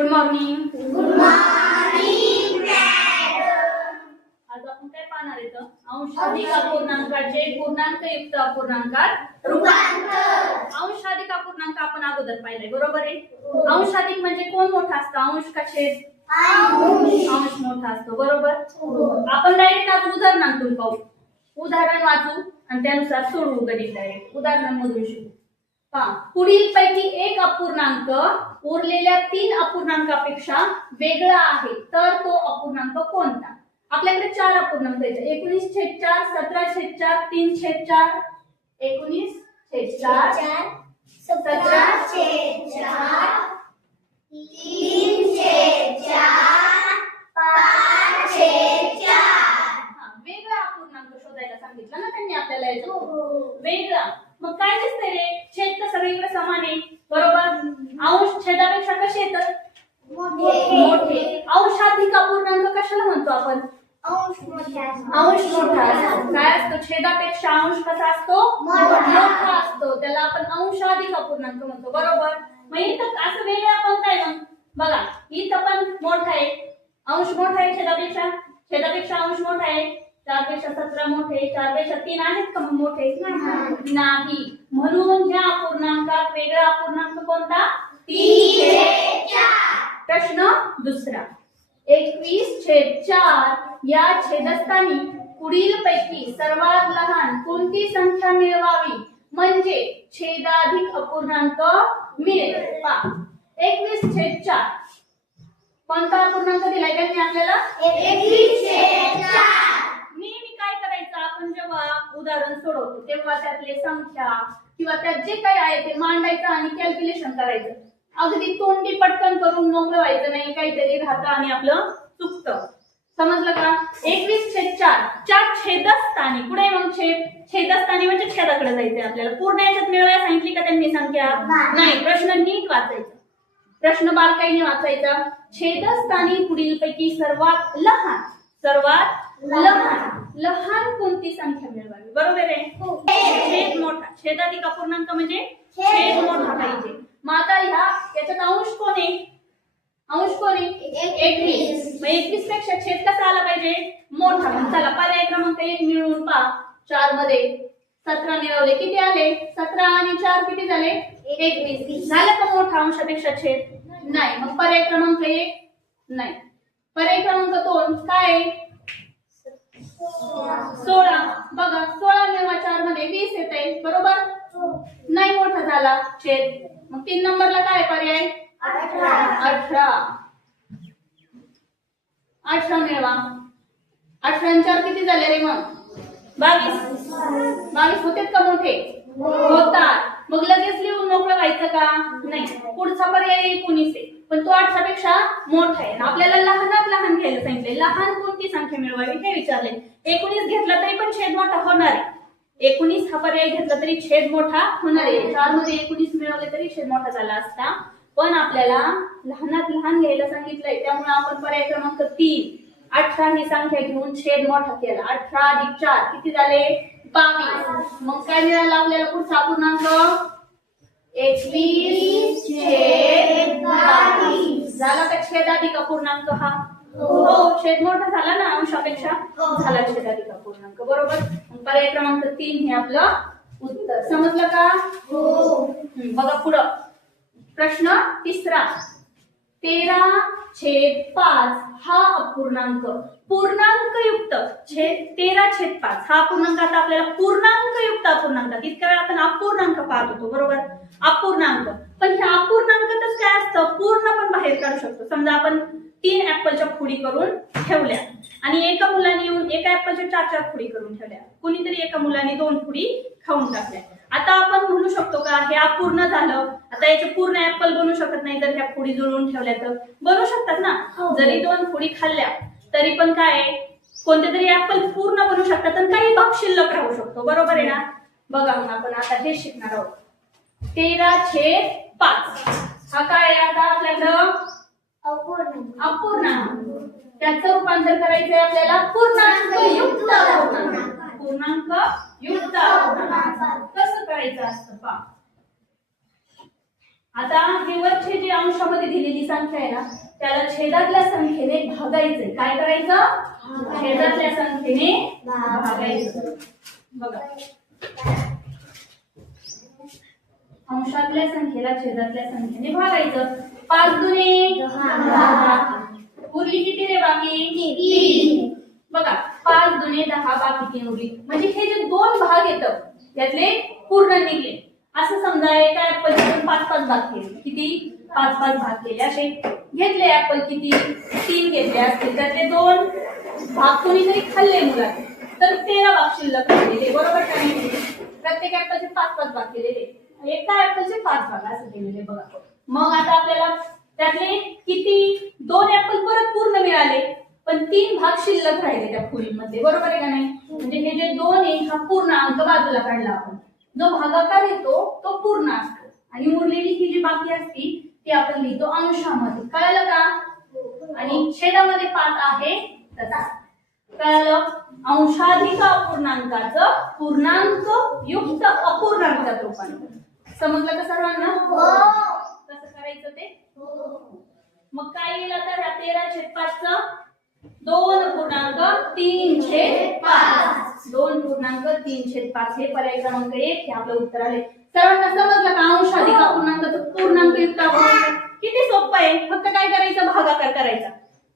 Good morning. Good morning madam. आज आपण काय पाहणार आहे? अंशाधिक अपूर्णांकाचे पूर्णांकयुक्त अपूर्णांकात रूपांतर. अंशाधिक अपूर्णांक आपण अगोदर पाहिलाय, बरोबर आहे. अंशाधिक म्हणजे कोण मोठा असतं, अंश का छेद? अंश मोठा असतो, बरोबर. आपण डायरेक्ट आज उदाहरणातून पाहू. उदाहरण वाचू आणि त्यानुसार सोडवू गणित डायरेक्ट उदाहरणांमधून शिकू. पुढील पैकी एक अपूर्णांक उरलेल्या 3 अपूर्णांकापेक्षा वेगळा आहे, तर तो अपूर्णांक कोणता? आपल्याकडे 4 अपूर्णांक आहेत. 19/4, 17/4, 3/4, 19/4, 17/4, 3/4, 5/4. वेगळा अपूर्णांक शोधायला सांगितलं ना त्यांनी आपल्याला. याचं वेगळा मग काय दिसतंय रे? छेद तर सगळीकडे समान आहे, बरोबर. अंश छेदापेक्षा कसे येतात? मोठे. अंशाधिक अपूर्णांक कशाला म्हणतो आपण? अंश मोठा. अंश मोठा असतो. काय असतो? छेदापेक्षा अंश कसा असतो? मोठा असतो. त्याला आपण अंशाधिक अपूर्णांक म्हणतो, बरोबर. मग इथं असं वेगळं आपण काय मग बघा, इथं पण मोठा आहे, अंश मोठा आहे छेदापेक्षा अंश मोठा आहे. 4 पेक्षा 17 मोठे, 4 पेक्षा 3 आहेत का मग मोठे? नाही. म्हणून ह्या अपूर्णांकात वेगळा अपूर्णांक कोणता? 3/4. प्रश्न दुसरा. 21/4 या छेदस्थानी पुढील पैकी सर्वात लहान कोणती संख्या मिळवावी म्हणजे छेदाधिक अपूर्णांक मिळेल? 21/4 कोणता अपूर्णांक दिलाय त्यांनी आपल्याला? 21/4. नेहमी काय करायचं, आपण जेव्हा उदाहरण सोडवतो तेव्हा त्यातले संख्या किंवा त्यात जे काही आहे ते मांडायचं आणि कॅल्क्युलेशन करायचं. अगदी तोंडी पटकन करून मोकळं व्हायचं नाही, काहीतरी राहतं आणि आपलं चुकतं. समजलं का? 21/4 च्या छेदस्थानी. कुठे मग छेदस्थानी म्हणजे छेदाकडे जायचंय आपल्याला. पूर्ण याच्यात मिळवायला सांगितली का त्यांनी संख्या? नाही. प्रश्न नीट वाचायचा, प्रश्न बारकाईने वाचायचा. छेदस्थानी पुढीलपैकी सर्वात लहान कोणती संख्या मिळवावी? बरोबर आहे. छेद मोठा. छेदाधिक अपूर्णांक म्हणजे छेद मोठा पाहिजे. मग आता याच्यात अंश कोण आहे? 21. मग 21 पेक्षा छेद कसा आला पाहिजे? मोठा. चला पर्याय क्रमांक 1 मिळवून पहा. 4 मध्ये 17 मिळवले, किती आले? 17 आणि 4 किती झाले? 21. झालं का मोठा अंशापेक्षा छेद? नाही. मग पर्याय क्रमांक 1 नाही. पर्याय क्रमांक 2 काय? 16. बघा 16 मिळवा 4 मध्ये 20 येत आहे, बरोबर. नाही मोठा झाला छेद. मग 3 नंबरला काय पर्याय? 18 मिळवा. 18 आणि 4 किती झाले रे? मग 22 होते का मोठे? होतात. मग लगेच लिहून मोकळं व्हायचं का? नाही. पुढचा पर्याय 19 आहे, पण तो 18 पेक्षा मोठा आहे. आपल्याला लहानात लहान घ्यायला सांगितले. लहान कोणती संख्या मिळवावी हे विचारले. 19 घेतला तरी पण छेद मोठा होणार आहे. 19 हा पर्याय घेतला तरी छेद मोठा होणार आहे. 4 मध्ये 19 मिळवले तरी छेद मोठा झाला असता, पण आपल्याला लहानात लहान घ्यायला सांगितलंय. त्यामुळे आपण पर्याय क्रमांक 3 18 ही संख्या घेऊन छेद मोठा केला. 18 अधिक 4 किती झाले? 22. मग काय मिळालं आपल्याला? पुढचा अपूर्णांक 21/22. झाला का छेदाधिक अपूर्णांक हा? हो. छेद मोठा झाला ना अंशापेक्षा. झाला छेदाधिक अपूर्णांक, बरोबर. पर्याय क्रमांक 3 हे आपलं उत्तर. समजलं का? हो. बघा पुढं. प्रश्न तिसरा. 13/5 हा अपूर्णांक पूर्णांकयुक्त 13/5 हा अपूर्णांक आता आपल्याला पूर्णांकयुक्त अपूर्णांकात. इतक्या वेळा आपण अपूर्णांक पाहत होतो, बरोबर. अपूर्णांक. पण ह्या अपूर्णांकातच काय असतं? पूर्ण पण बाहेर काढू शकतो. समजा आपण 3 ऍपलच्या फोडी करून ठेवल्या आणि एका मुलाने येऊन एका ऍपलच्या 4 फोडी करून ठेवल्या. कुणीतरी एका मुलाने 2 फोडी खाऊन टाकल्या. आता आपण म्हणू शकतो का हे अपूर्ण झालं? आता याचे पूर्ण ऍपल बनू शकत नाही जर ह्या फोडी जुळवून ठेवल्या तर. बनू शकतात ना. जरी 2 फोडी खाल्ल्या तरी पण काय कोणते तरी ऍपल पूर्ण बनू शकतात आणि काही भाग शिल्लक राहू शकतो, बरोबर आहे ना. बघा मग आपण आता हे शिकणार आहोत. 13/5 हा काय आता आपल्याकडं? अपूर्णांक. त्याचं रूपांतर करायचंय आपल्याला पूर्णांकयुक्त अपूर्णांक. पूर्णांकयुक्त अपूर्णांक कसं करायचं असतं पहा. आता हे वरचे जे अंशामध्ये दिलेली संख्या आहे ना त्याला छेदातल्या संख्येने भागायचंय. काय करायचं? छेदातल्या संख्येने भागायचं. बघा अंशातल्या संख्येला छेदातल्या संख्येने भागायचं. 5 दुने 10. उरली किती रे बाकी? 3. बघा 5 दुने 10 बाकी 3 उरली. म्हणजे हे जे दोन भाग येतं त्यातले पूर्ण निघले. असं समजा एका ऍपल 5-5 भाग केले. किती? 5-5 भाग केले. असे घेतले ऍपल किती? 3 घेतले असतील त्यातले 2 भाग कोणीतरी खाल्ले मुलाने तर 13 भाग शिल्लक राहिलेले. बरोबर का नाही? प्रत्येक ऍपलचे 5-5 भाग केलेले. एका ऍपलचे 5 भाग असं केलेले. बघा मग आता आपल्याला त्यातले किती? 2 ऍपल परत पूर्ण मिळाले पण 3 भाग शिल्लक राहिले त्या फुलीमध्ये. बरोबर आहे का नाही? म्हणजे हे जे 2 आहे हा पूर्ण अंक बाजूला काढला आपण. जो भागाकार येतो तो पूर्ण असतो आणि उरलेली ही जी बाकी असती ती आपण लिहितो अंशामध्ये. कळलं का? आणि छेदामध्ये 5 आहे तसा. कळलं? अंशाधिक अपूर्णांकाचं पूर्णांक युक्त अपूर्णांकात रूपांतर. समजलं का सर्वांना? कसं करायचं ते? मग काय लिहिलं तर 13/5 2.3/5. 2.3/5 हे पर्याय क्रमांक 1 हे आपलं उत्तर आले. सर्वांना समजलं का? अंशाधिक अपूर्णांकाचं पूर्णांक युक्त अपूर्णांक किती सोपं आहे. फक्त काय करायचं? भागाकार करायचा.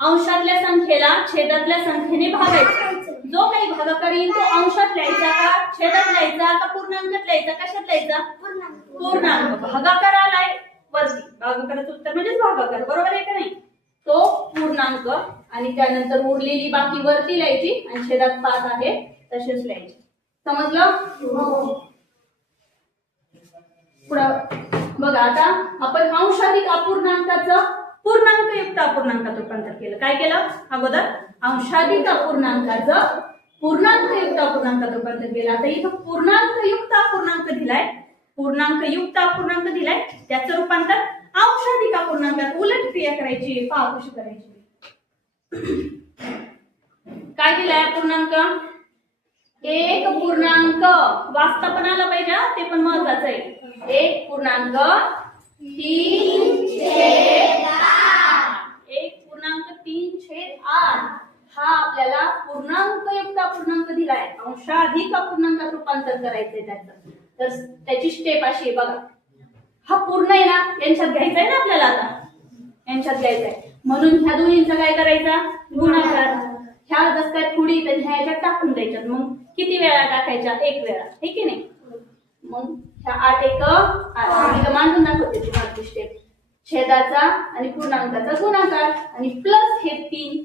अंशातल्या संख्येला छेदातल्या संख्येने भागायचं. जो काही भागाकार येईल तो अंशात लिहायचा का छेदात लिहायचा का पूर्णांकात लिहायचा? कशात लिहायचा? पूर्णांक. भागाकार आलाय वरती. भागाकाराचं उत्तर म्हणजे भागाकार. बरोबर आहे का नाही? तो पूर्णांक आणि त्यानंतर उरलेली बाकी वरती लिहायची आणि छेदात 5 आहे तसेच लिहायचे. समजलं? पुढं बघा आता आपण अंशाधिक अपूर्णांकाचं पूर्णांकयुक्त अपूर्णांकात रूपांतर केलं. काय केलं? अगोदर अंशाधिक अपूर्णांकाचं पूर्णांकयुक्त अपूर्णांकात रूपांतर केलं. आता इथं पूर्णांकयुक्त अपूर्णांक दिलाय. पूर्णांकयुक्त अपूर्णांक दिलाय त्याचं रूपांतर अंशाधिक अपूर्णांकात उलट क्रिया करायची. पहा कशी करायची. काय दिलाय अपूर्णांक? 1 पूर्णांक वाचता पण आला पाहिजे. ते पण महत्वाचं आहे. 1 पूर्णांक 3/8. 1.3/8 हा आपल्याला पूर्णांकयुक्त अपूर्णांक दिलाय. अंशाधिक अपूर्णांकात रूपांतर करायचंय त्याचं. तर त्याची स्टेप अशी आहे बघा. हा पूर्ण आहे ना यांच्यात घ्यायचा आहे ना आपल्याला. आता यांच्यात घ्यायचा आहे म्हणून ह्या दोन्हींचा काय करायचा? गुणाकार. ह्या जसं काय थोडी तर ह्या याच्यात टाकून द्यायच्यात. मग किती वेळा टाकायच्या? 1 वेळा. हे की नाही? मग ह्या 8 1 8 इथं मांडून दाखवते तुम्हाला स्टेप. छेदाचा आणि पूर्णांकाचा गुणाकार आणि प्लस हे 3.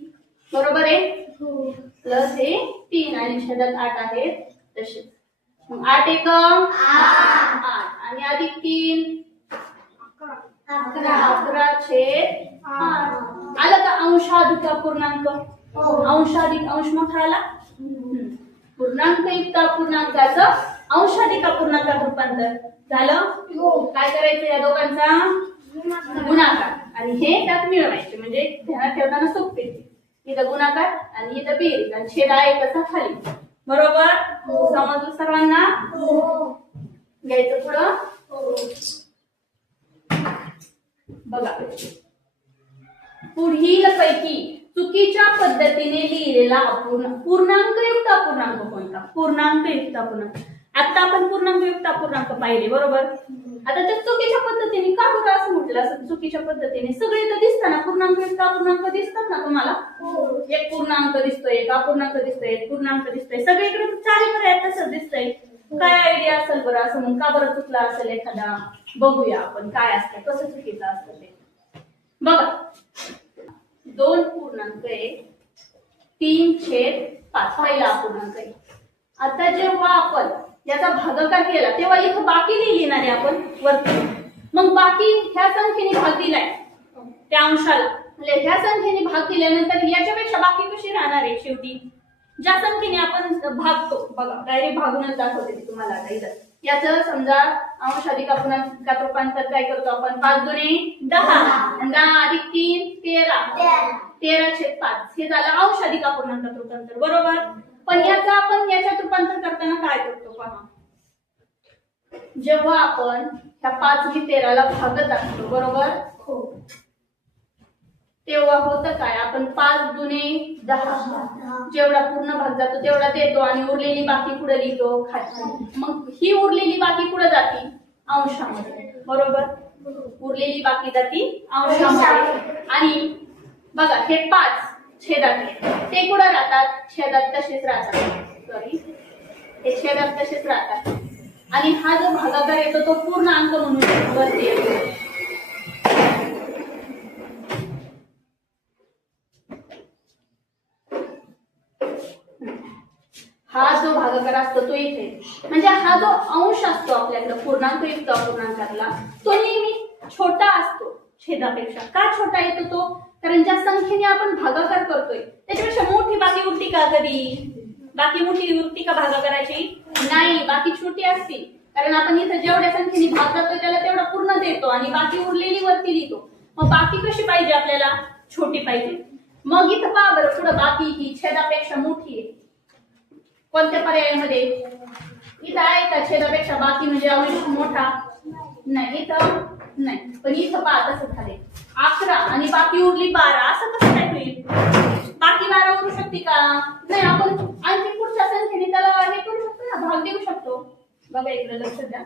बरोबर आहे? प्लस हे 3 आणि छेदात 8 आहे तसेच. मग 8 1 8 आणि अधिक 3 11/8. आलं का? अंशाधिक अपूर्णांक. अंशाधिक अंश मोठा आला. पूर्णांकयुक्त अपूर्णांकाचं अंशाधिक अपूर्णांकात रूपांतर झालं. काय करायचं? या दोघांचा गुणाकार आणि हे त्यात मिळवायचे. म्हणजे ध्यानात ठेवताना सोपे. इथं गुणाकार आणि इथं बेरीज आणि छेद आहे कसा खाली. बरोबर? समजलं सर्वांना? घ्यायचं पुढं. बघा पुढील पैकी चुकीच्या पद्धतीने लिहिलेला पूर्णांकयुक्त अपूर्णांक कोणता? पूर्णांकयुक्त अपूर्णांक. आता आपण पूर्णांकयुक्त अपूर्णांक पाहिले. बरोबर? आता त्या चुकीच्या पद्धतीने का बरं असं म्हटलं? असं चुकीच्या पद्धतीने सगळे तर दिसताना पूर्णांकयुक्त अपूर्णांक दिसतात ना तुम्हाला. एक पूर्णांक दिसतोय, एक अपूर्णांक दिसतोय, एक पूर्णांक दिसतोय. सगळीकडे चारी पर्याय तसंच दिसतंय. काय आयडिया असेल बरं? असं मग का बरं चुकला असेल एखादा? बघूया आपण काय असतं, कसं चुकीचं असतं ते. बघा 2 पूर्णांक आहे 3/5 पहिला अपूर्णांक आहे. आता जेव्हा आपण याचा भागाकार केला तेव्हा इथं बाकी लिहिली ना रे आपण वरती. मग बाकी ह्या संख्येने भाग दिलाय त्या अंशाला. म्हणजे ह्या संख्येने भाग दिल्यानंतर याच्यापेक्षा बाकी कशी राहणार आहे? शेवटी ज्या संख्येने आपण भागतो बघा डायरेक्ट भागूनच दाखवते तुम्हाला. आता इथं याचं समजा अंशाधिक अपूर्णांकात रूपांतर काय करतो आपण? 5 दुने 10 आणि 10 अधिक 3 13. 13/5 हे झालं अंशाधिक अपूर्णांकात रूपांतर. बरोबर? पण याचं आपण याच्यात रूपांतर करताना काय करतो पहा. जेव्हा आपण ह्या 5 आणि 13ला भागत असतो. बरोबर? तेव्हा होतं काय, आपण 5 दुने 10, जेवढा पूर्ण भाग जातो तेवढा देतो आणि उरलेली बाकी पुढे लिहितो खाली. मग ही उरलेली बाकी पुढे जाती अंशामध्ये, बरोबर. उरलेली बाकी जाती अंशामध्ये. आणि बघा हे 5 छेदात ते कुठं राहतात, छेदात तसेच राहतात. सॉरी, हे छेदात तसेच राहतात. आणि हा जो भागाकार येतो तो पूर्णांक म्हणून वरती येतो. हा जो भागाकार असतो तो इथे, म्हणजे हा जो अंश असतो आपल्याकडे पूर्णांकयुक्त अपूर्णांकातला, तो नेहमी छोटा असतो छेदापेक्षा. का छोटा येतो तो, कारण ज्या संख्येने आपण भागाकार करतोय त्याच्यापेक्षा मोठी बाकी उरती का कधी? बाकी मोठी उरती का भागाकाराची? नाही, बाकी छोटी असते. कारण आपण इथं जेवढ्या संख्येने भाग करतोय त्याला तेवढा पूर्ण देतो आणि बाकी उरलेली वरती लिहितो. मग बाकी कशी पाहिजे आपल्याला? छोटी पाहिजे. मग इथं पहा बरं, पुढे बाकी ही छेदापेक्षा मोठी आहे. कोणत्या पर्यायामध्ये? इथं आहे का छेदापेक्षा बाकी म्हणजे अंश मोठा? नाही, इथं नाही. पण इथं पहा तसं झाले 11 आणि बाकी उरली 12. असं कसं काय होईल? बाकी 12 उरू शकते का? नाही. आपण आणखी पुढच्या संख्येने त्याला हे करू शकतो ना, भाग देऊ शकतो. बघा इकडे लक्ष द्या.